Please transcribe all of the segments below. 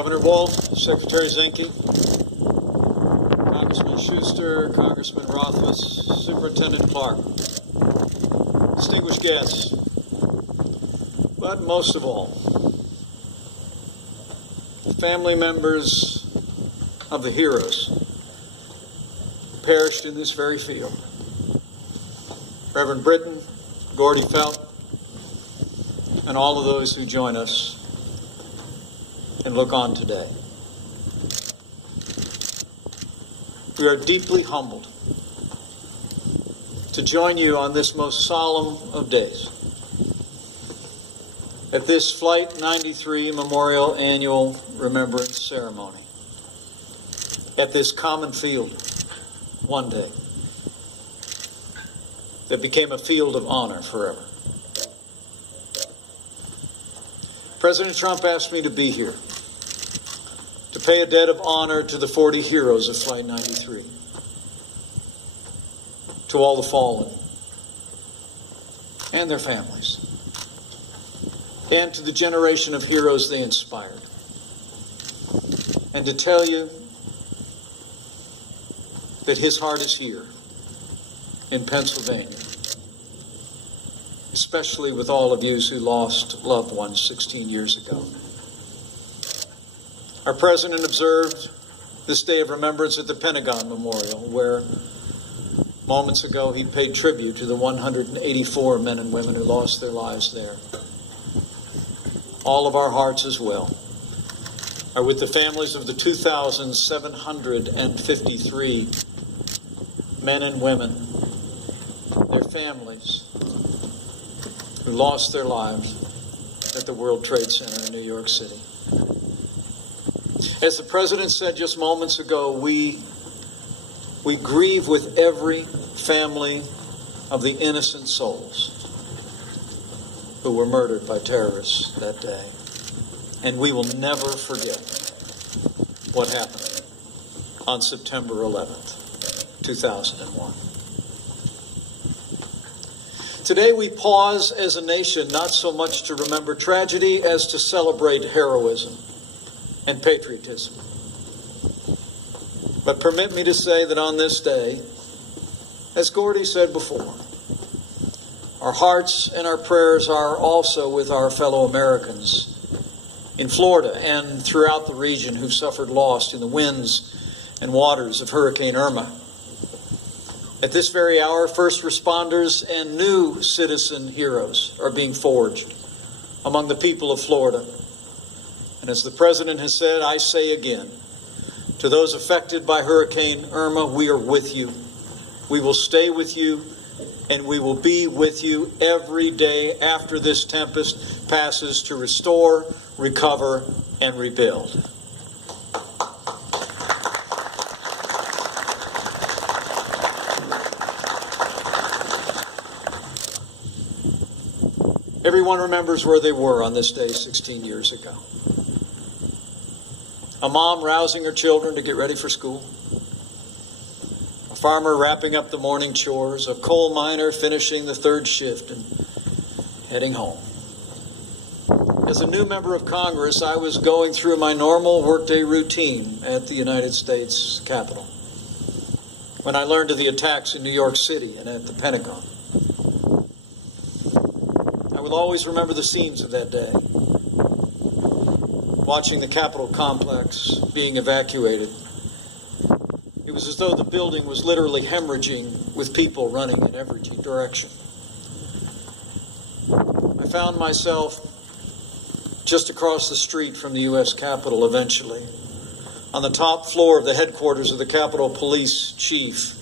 Governor Wolf, Secretary Zinke, Congressman Schuster, Congressman Rothfuss, Superintendent Clark, distinguished guests, but most of all, family members of the heroes who perished in this very field. Reverend Britton, Gordy Felt, and all of those who join us and look on today. We are deeply humbled to join you on this most solemn of days at this Flight 93 Memorial Annual Remembrance Ceremony at this common field one day that became a field of honor forever. President Trump asked me to be here to pay a debt of honor to the 40 heroes of Flight 93, to all the fallen and their families, and to the generation of heroes they inspired, and to tell you that his heart is here in Pennsylvania, especially with all of you who lost loved ones 16 years ago. Our president observed this day of remembrance at the Pentagon Memorial, where moments ago he paid tribute to the 184 men and women who lost their lives there. All of our hearts as well are with the families of the 2,753 men and women, their families, who lost their lives at the World Trade Center in New York City. As the President said just moments ago, we grieve with every family of the innocent souls who were murdered by terrorists that day. And we will never forget what happened on September 11th, 2001. Today we pause as a nation not so much to remember tragedy as to celebrate heroism and patriotism. But permit me to say that on this day, as Gordy said before, our hearts and our prayers are also with our fellow Americans in Florida and throughout the region who suffered loss in the winds and waters of Hurricane Irma. At this very hour, first responders and new citizen heroes are being forged among the people of Florida. And as the President has said, I say again, to those affected by Hurricane Irma, we are with you. We will stay with you, and we will be with you every day after this tempest passes to restore, recover, and rebuild. Everyone remembers where they were on this day 16 years ago. A mom rousing her children to get ready for school. A farmer wrapping up the morning chores. A coal miner finishing the third shift and heading home. As a new member of Congress, I was going through my normal workday routine at the United States Capitol when I learned of the attacks in New York City and at the Pentagon. I will always remember the scenes of that day. Watching the Capitol complex being evacuated. It was as though the building was literally hemorrhaging with people running in every direction. I found myself just across the street from the U.S. Capitol eventually, on the top floor of the headquarters of the Capitol Police Chief.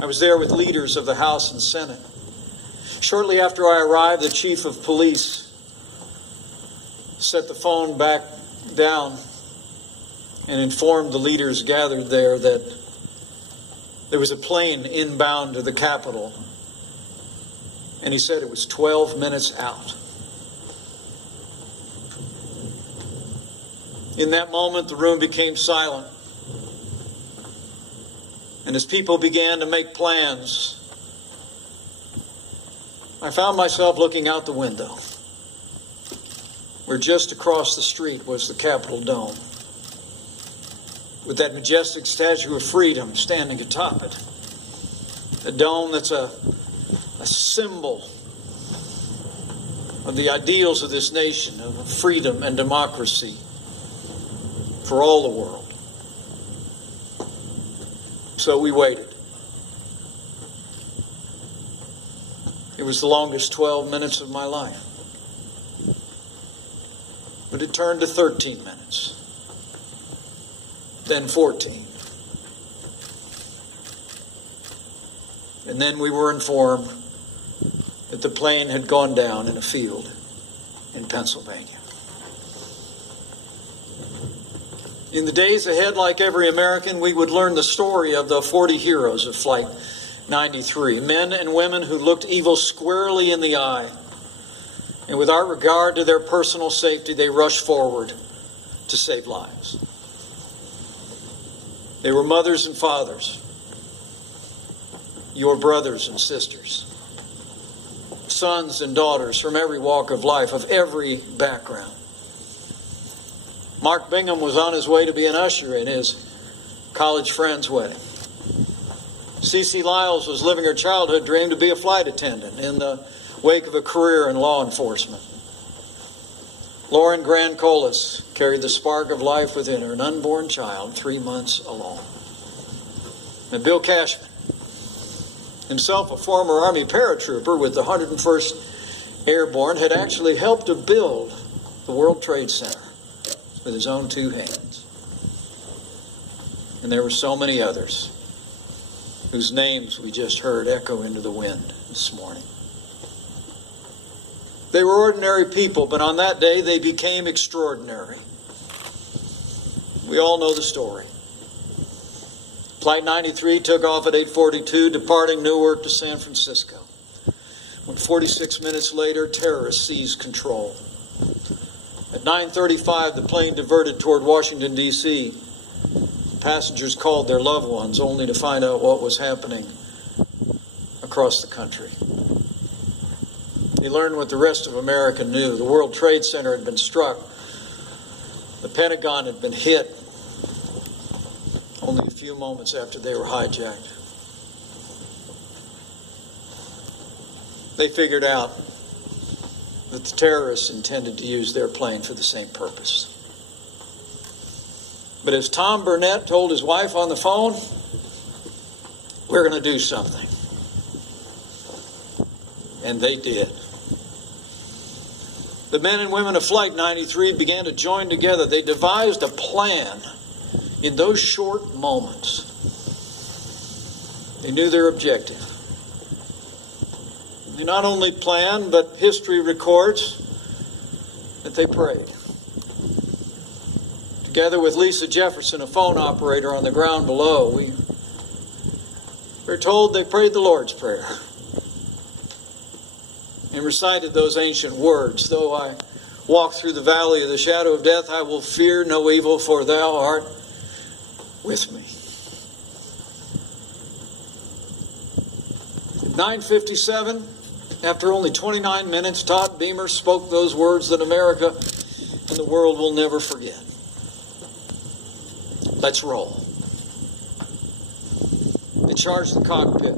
I was there with leaders of the House and Senate. Shortly after I arrived, the Chief of Police set the phone back down and informed the leaders gathered there that there was a plane inbound to the Capitol, and he said it was 12 minutes out. In that moment, the room became silent, and as people began to make plans, I found myself looking out the window. where just across the street was the Capitol Dome, with that majestic Statue of Freedom standing atop it. A dome that's a symbol of the ideals of this nation, of freedom and democracy for all the world. So we waited. It was the longest 12 minutes of my life. But it turned to 13 minutes. Then 14. And then we were informed that the plane had gone down in a field in Pennsylvania. In the days ahead, like every American, we would learn the story of the 40 heroes of Flight 93, men and women who looked evil squarely in the eye, and without regard to their personal safety, they rushed forward to save lives. They were mothers and fathers, your brothers and sisters, sons and daughters from every walk of life, of every background. Mark Bingham was on his way to be an usher in his college friend's wedding. C.C. Lyles was living her childhood dream to be a flight attendant in the wake of a career in law enforcement. Lauren Grant-Colas carried the spark of life within her, an unborn child, 3 months alone. And Bill Cashman, himself a former Army paratrooper with the 101st Airborne, had actually helped to build the World Trade Center with his own 2 hands. And there were so many others whose names we just heard echo into the wind this morning. They were ordinary people, but on that day they became extraordinary. We all know the story. Flight 93 took off at 8:42, departing Newark to San Francisco. When 46 minutes later, terrorists seized control. At 9:35, the plane diverted toward Washington, D.C. Passengers called their loved ones only to find out what was happening across the country. They learned what the rest of America knew. The World Trade Center had been struck. The Pentagon had been hit only a few moments after they were hijacked. They figured out that the terrorists intended to use their plane for the same purpose. But as Tom Burnett told his wife on the phone, we're going to do something. And they did. The men and women of Flight 93 began to join together. They devised a plan in those short moments. They knew their objective. They not only planned, but history records that they prayed. Together with Lisa Jefferson, a phone operator on the ground below, we're told they prayed the Lord's Prayer and recited those ancient words. Though I walk through the valley of the shadow of death, I will fear no evil, for thou art with me. At 9:57, after only 29 minutes, Todd Beamer spoke those words that America and the world will never forget. Let's roll. They charged the cockpit.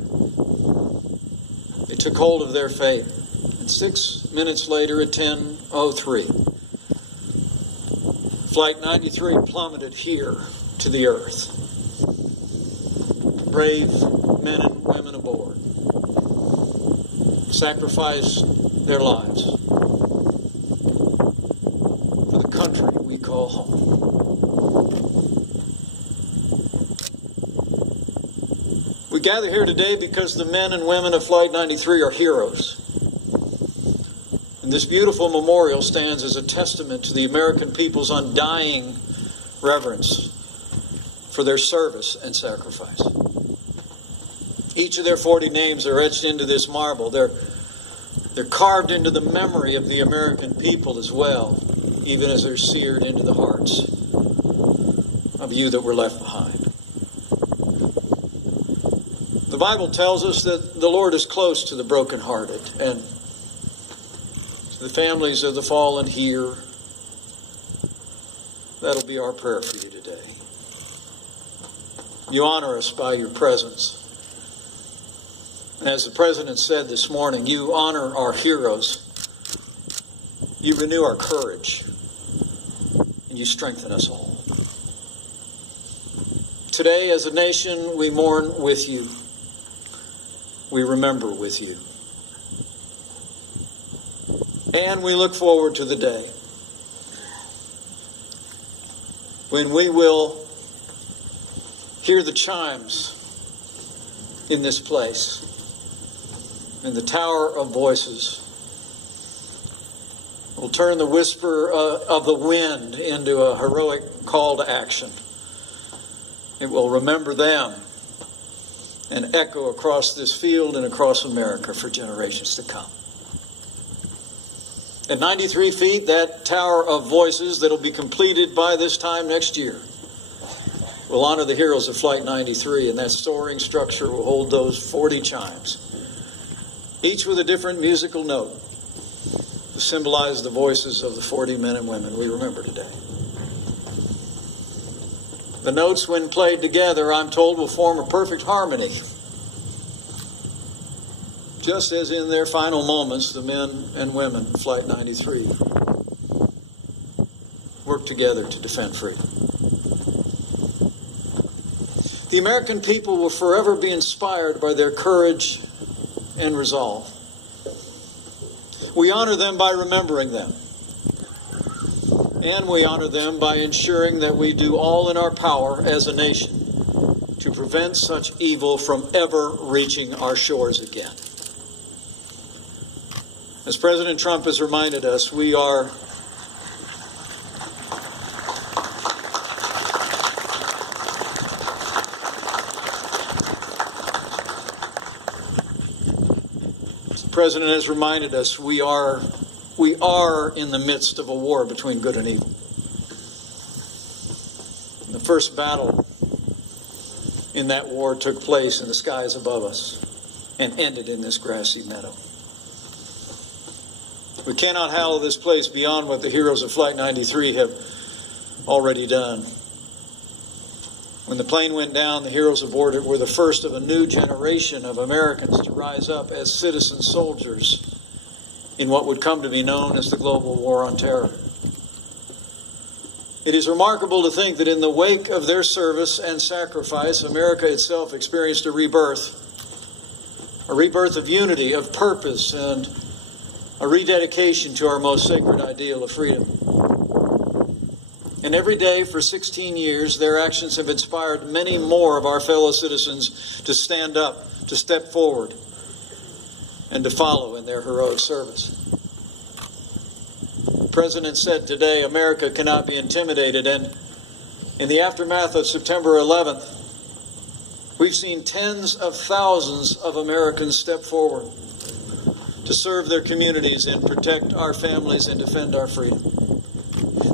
They took hold of their fate. And 6 minutes later, at 10:03, Flight 93 plummeted here to the earth. Brave men and women aboard sacrificed their lives for the country we call home. We gather here today because the men and women of Flight 93 are heroes. And this beautiful memorial stands as a testament to the American people's undying reverence for their service and sacrifice. Each of their 40 names are etched into this marble. They're carved into the memory of the American people as well, even as they're seared into the hearts of you that were left behind. The Bible tells us that the Lord is close to the brokenhearted, and to the families of the fallen here That'll be our prayer for you today. You honor us by your presence. And as the President said this morning, you honor our heroes. You renew our courage. And you strengthen us all. Today, as a nation, we mourn with you. We remember with you. And we look forward to the day when we will hear the chimes in this place, in the Tower of Voices. We'll turn the whisper of the wind into a heroic call to action. It will remember them and echo across this field and across America for generations to come. At 93 feet, that Tower of Voices that'll be completed by this time next year will honor the heroes of Flight 93, and that soaring structure will hold those 40 chimes, each with a different musical note to symbolize the voices of the 40 men and women we remember today. The notes, when played together, I'm told, will form a perfect harmony. Just as in their final moments, the men and women of Flight 93 worked together to defend freedom. The American people will forever be inspired by their courage and resolve. We honor them by remembering them. And we honor them by ensuring that we do all in our power as a nation to prevent such evil from ever reaching our shores again. As President Trump has reminded us, we are President has reminded us we are in the midst of a war between good and evil. The first battle in that war took place in the skies above us and ended in this grassy meadow. We cannot hallow this place beyond what the heroes of Flight 93 have already done. When the plane went down, the heroes aboard it were the first of a new generation of Americans to rise up as citizen soldiers in what would come to be known as the global war on terror. It is remarkable to think that in the wake of their service and sacrifice, America itself experienced a rebirth of unity, of purpose, and a rededication to our most sacred ideal of freedom. And every day for 16 years, their actions have inspired many more of our fellow citizens to stand up, to step forward, and to follow in their heroic service. The President said today, America cannot be intimidated, and in the aftermath of September 11th, we've seen tens of thousands of Americans step forward to serve their communities and protect our families and defend our freedom.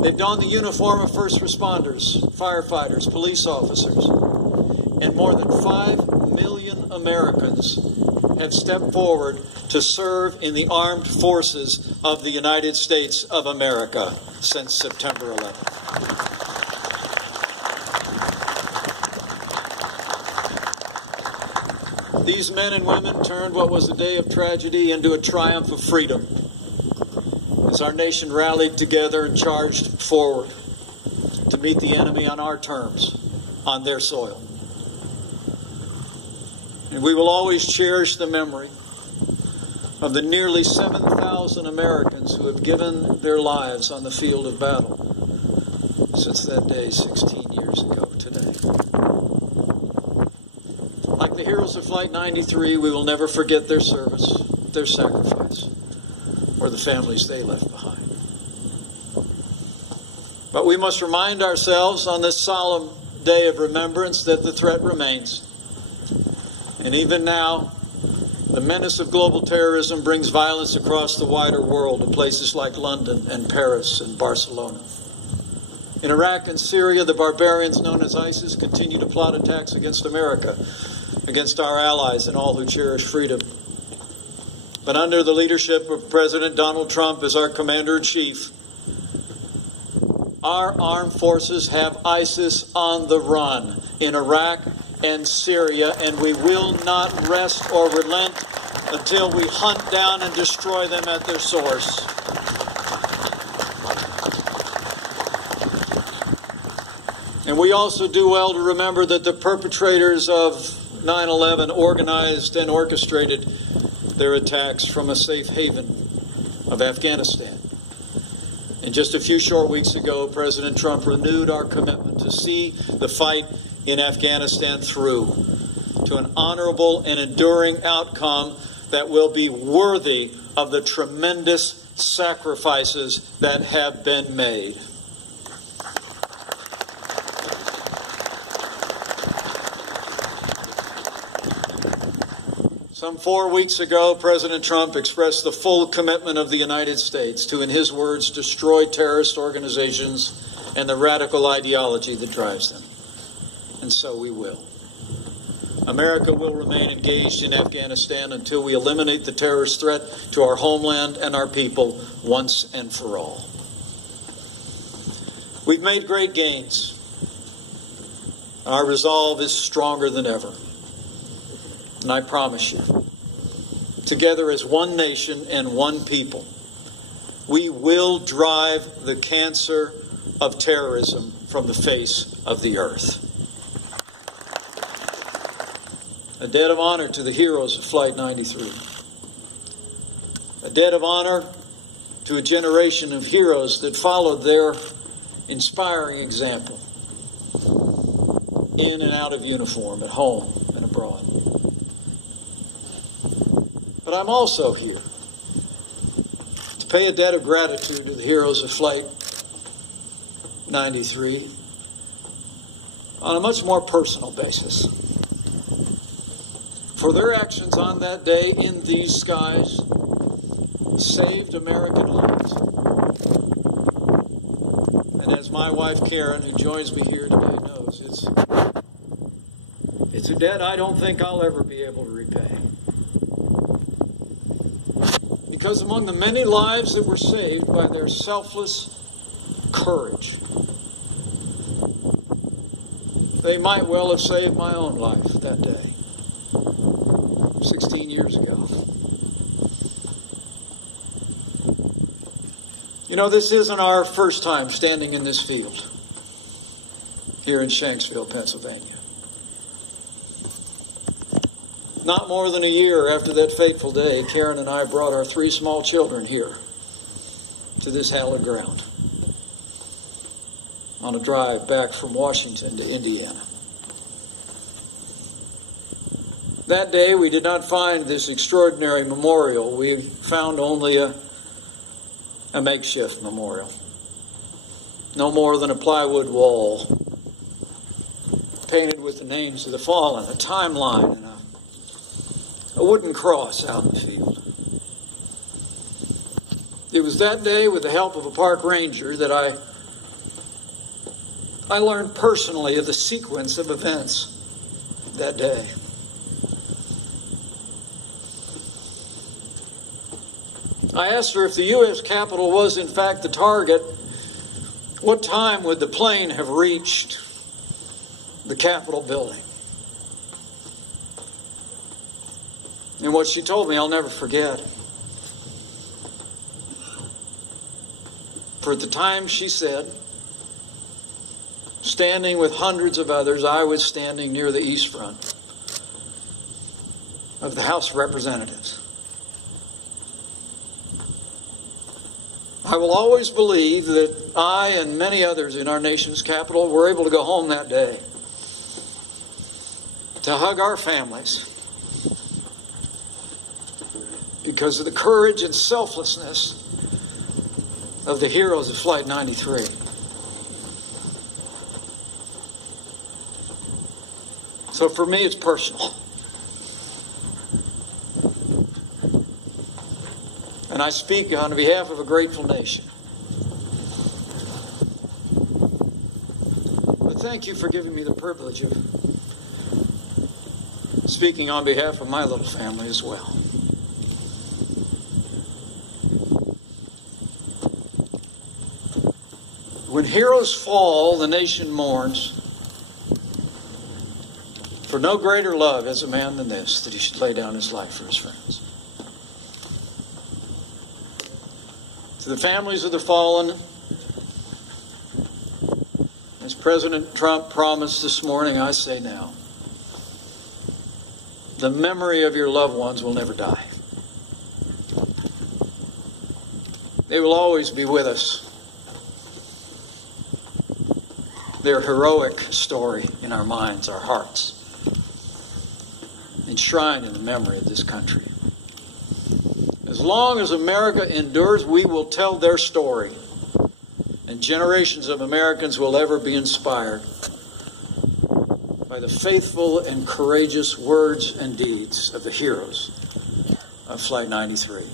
They've donned the uniform of first responders, firefighters, police officers, and more than 5 million Americans have stepped forward to serve in the armed forces of the United States of America since September 11th. These men and women turned what was a day of tragedy into a triumph of freedom as our nation rallied together and charged forward to meet the enemy on our terms, on their soil. And we will always cherish the memory of the nearly 7,000 Americans who have given their lives on the field of battle since that day 16 years ago today. Like the heroes of Flight 93, we will never forget their service, their sacrifice, or the families they left behind. But we must remind ourselves on this solemn day of remembrance that the threat remains. And even now, the menace of global terrorism brings violence across the wider world to places like London and Paris and Barcelona. In Iraq and Syria, the barbarians known as ISIS continue to plot attacks against America, against our allies and all who cherish freedom. But under the leadership of President Donald Trump as our Commander-in-Chief, Our armed forces have ISIS on the run in Iraq and Syria, and we will not rest or relent until we hunt down and destroy them at their source. And we also do well to remember that the perpetrators of 9/11 organized and orchestrated their attacks from a safe haven of Afghanistan. And just a few short weeks ago, President Trump renewed our commitment to see the fight in Afghanistan through to an honorable and enduring outcome that will be worthy of the tremendous sacrifices that have been made. Some 4 weeks ago, President Trump expressed the full commitment of the United States to, in his words, destroy terrorist organizations and the radical ideology that drives them. And so we will. America will remain engaged in Afghanistan until we eliminate the terrorist threat to our homeland and our people once and for all. We've made great gains. Our resolve is stronger than ever. And I promise you, together as one nation and one people, we will drive the cancer of terrorism from the face of the earth. A debt of honor to the heroes of Flight 93. A debt of honor to a generation of heroes that followed their inspiring example in and out of uniform, at home and abroad. But I'm also here to pay a debt of gratitude to the heroes of Flight 93 on a much more personal basis. For their actions on that day in these skies saved American lives. And as my wife Karen, who joins me here today, knows, it's a debt I don't think I'll ever be able to repay. Because among the many lives that were saved by their selfless courage, they might well have saved my own life that day, 16 years ago. You know, this isn't our first time standing in this field here in Shanksville, Pennsylvania. Not more than a year after that fateful day, Karen and I brought our 3 small children here to this hallowed ground on a drive back from Washington to Indiana. That day, we did not find this extraordinary memorial. We found only a makeshift memorial. No more than a plywood wall painted with the names of the fallen, a timeline, and a wooden cross out in the field. It was that day, with the help of a park ranger, that I learned personally of the sequence of events that day. I asked her if the U.S. Capitol was in fact the target, what time would the plane have reached the Capitol building? And what she told me, I'll never forget. For at the time, she said, standing with hundreds of others, I was standing near the east front of the House of Representatives. I will always believe that I and many others in our nation's capital were able to go home that day to hug our families because of the courage and selflessness of the heroes of Flight 93. So for me, it's personal. And I speak on behalf of a grateful nation. But thank you for giving me the privilege of speaking on behalf of my little family as well. When heroes fall, the nation mourns. For no greater love has a man than this, that he should lay down his life for his friends. To the families of the fallen, as President Trump promised this morning, I say now, the memory of your loved ones will never die. They will always be with us. Their heroic story in our minds, our hearts, enshrined in the memory of this country. As long as America endures, we will tell their story, and generations of Americans will ever be inspired by the faithful and courageous words and deeds of the heroes of Flight 93.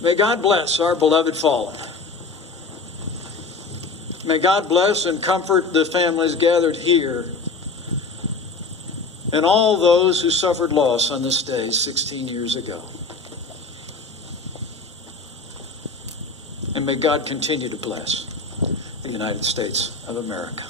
May God bless our beloved fallen. May God bless and comfort the families gathered here and all those who suffered loss on this day 16 years ago. And may God continue to bless the United States of America.